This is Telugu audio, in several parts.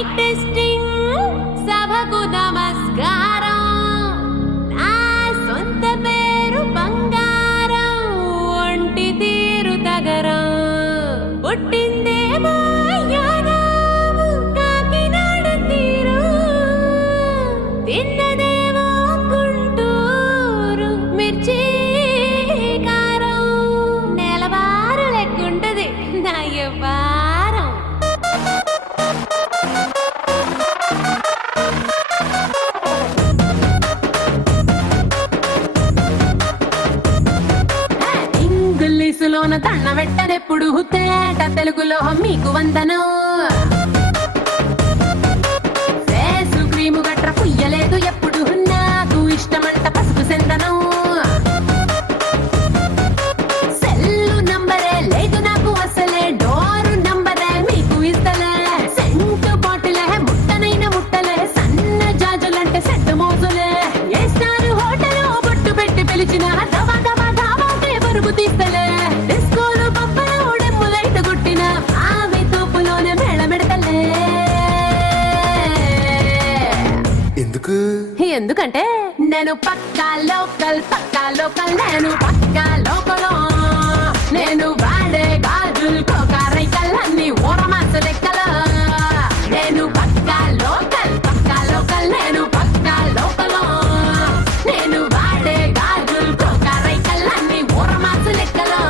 మైక్ టెస్టింగ్ సభకు నమస్కారం నా సొంత పేరు బంగారం ఒంటి తీరు తగరం పుట్టిందేమో యానాము కాకినాడ తీరు తిన్నదేమో గుంటూరు మిర్చి కారం నెలవారు లెక్కుంటది నా వ్యవహారం ఇంగ్లీషులోన దండ పెట్టనెప్పుడు తేట తెలుగులో మీకు వందనం ఫేసు క్రీము గట్ర పుయ్యలేదు ఎప్పుడు నాకు ఇష్టమంట పసుపు సెందనం సెల్లు నంబరే లేదు నాకు అసలే డోరు నంబరే మీకు ఇస్తలే సెంటు బాటిలే ముట్టనైన ముట్టలే సన్న జాజులంటే సెట్టు మోజులే ఏ స్టార్ హోటల్ బొట్టు పెట్టి పిలిచిన దవా దవా ధావాకే పరుగు తీస్తలే డిస్కోలు బొబ్బలు డెమ్ములైట్ గుట్టిన ఆమె తోపులోనే మేళమెడతలే ఎందుకంటే నేను పక్కా లోకల్ నేను పక్కా లోకలో నేను వాడే గాజులు కోకారైకల్ అన్ని ఓరమాసు లెక్కల నేను పక్కా లోకల్ నేను పక్కా లోకలో నేను వాడే గాజులు కోకారైకల్ అన్ని ఓరమాసు లెక్కలో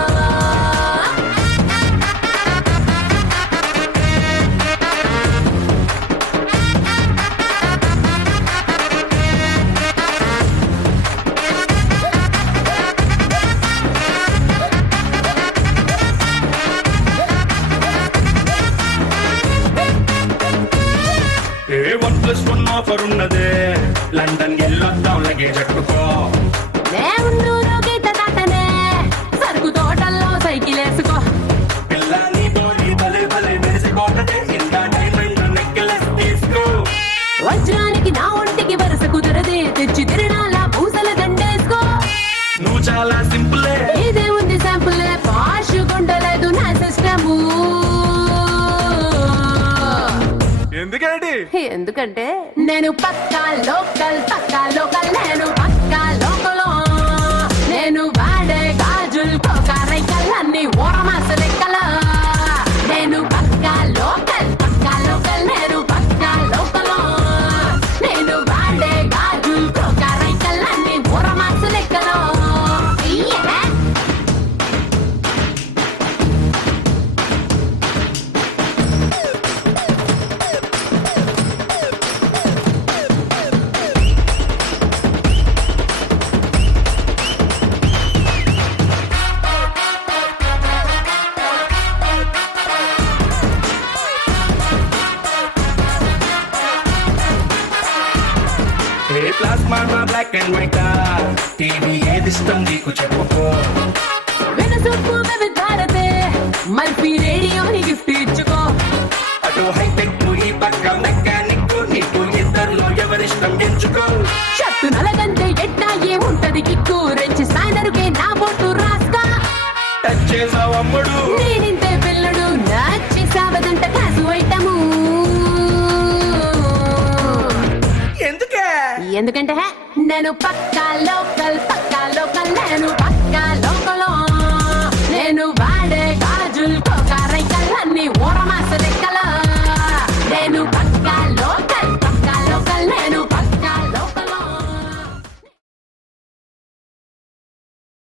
A1+1 ఆఫర్ ఉన్నదే లండన్ ఎల్లొద్దాం లగేజ్ అట్టుకో నేనున్నూరు గీత దాటనే సరుకు తోటల్లో సైకిల్ వేసుకో పిల్ల నీ తోడి భలే భలే మెరిసిపోతదే ఇందా డైమండ్ నెక్లెస్ తీసుకో వజ్రానికి నా ఒంటికి వరుస కుదరదే తెచ్చి తిరణాల పూసల దండేసుకో నువ్వు చాలా సింపులే ఇదే ఉంది శాంపుల్ పాష్ గుండలేదు నా సిస్టము ఎందుకంటే నేను పక్కా లోకల్ నేను పక్కా లోకలో నేను వాడే గాజులు కోకారైకల్ అన్ని ఓరమాస లెక్కల నేను పక్కా లోకల్ నేను పక్కా లోకలో నేను వాడే గాజులు కోకారైకల్ అన్ని ఓరమాస లెక్కలో ఏ plasma black and white TV ఏది ఇష్టం నీకు చెప్పుకో వినసొప్పు విధారతే మల్పి రేడియోని గిఫ్ట్ ఇచ్చుకో అటు హైటెక్ ఈ పక్క మెకానిక్ నీకు ఇద్దరులో ఎవరిష్టం ఎంచుకో షర్టు నలగంటే ఎట్టా ఏముంటది కిక్కు రెంచి స్పానరుకే నా బొట్టు రాస్తా టచ్ చేసావు అమ్ముడు నేనింతే పిల్లడు నచ్చి సావదంట కాసు ఐటము ఎందుకంటే నేను పక్కా లోకల్